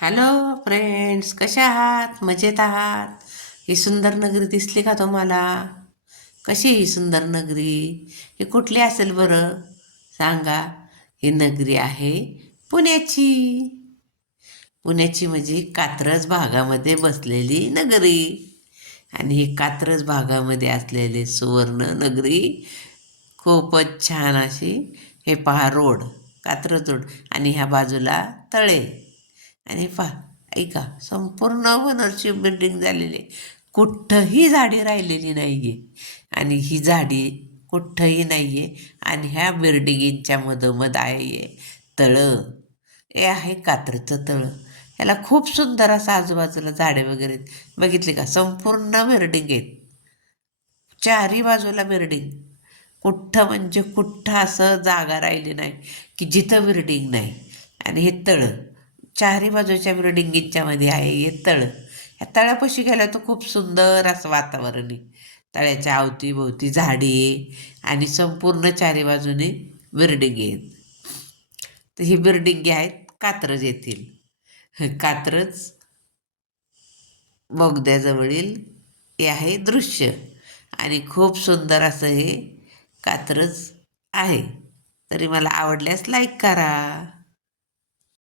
Hello friends कशा आहात? मजेत आहात? ही सुंदर नगरी दिसली का तुम्हाला? कशी ही सुंदर नगरी? ही कुठली असेल बरं? सांगा. ही नगरी आहे पुण्याची. पुण्याची म्हणजे कात्रज भागामध्ये बसलेली नगरी. आणि ही कात्रज भागामध्ये असलेली सुवर्ण नगरी खूपच छान अशी. हे पहा रोड. कात्रज रोड. आणि ह्या बाजूला तळे. आणि पहा ऐका संपूर्ण वनरची बिल्डिंग झालेली आहे. कुठंही झाडी राहिलेली नाही आहे आणि ही झाडी कुठंही नाही आहे आणि ह्या बिल्डिंगींच्या मधोमध आहे हे तळं. हे आहे कात्रचं तळं. याला खूप सुंदर असं आजूबाजूला झाडे वगैरे आहेत. बघितली का? संपूर्ण बिल्डिंग आहेत. चारी बाजूला बिल्डिंग कुठं म्हणजे कुठं असं जागा राहिली नाही की जिथं बिल्डिंग नाही. आणि हे तळं. चारी बाजूच्या बिल्डिंगींच्या मध्ये आहे हे तळं. ह्या तळापाशी गेलं तर खूप सुंदर असं वातावरण आहे. तळ्याच्या अवतीभोवती झाडी आहे आणि संपूर्ण चारी बाजूने बिल्डिंग आहेत. तर ही बिर्डिंगी आहेत कात्रज येथील. कात्रज बोगद्याजवळील हे आहे दृश्य. आणि खूप सुंदर असं हे कात्रज आहे. तरी मला आवडल्यास लाईक करा.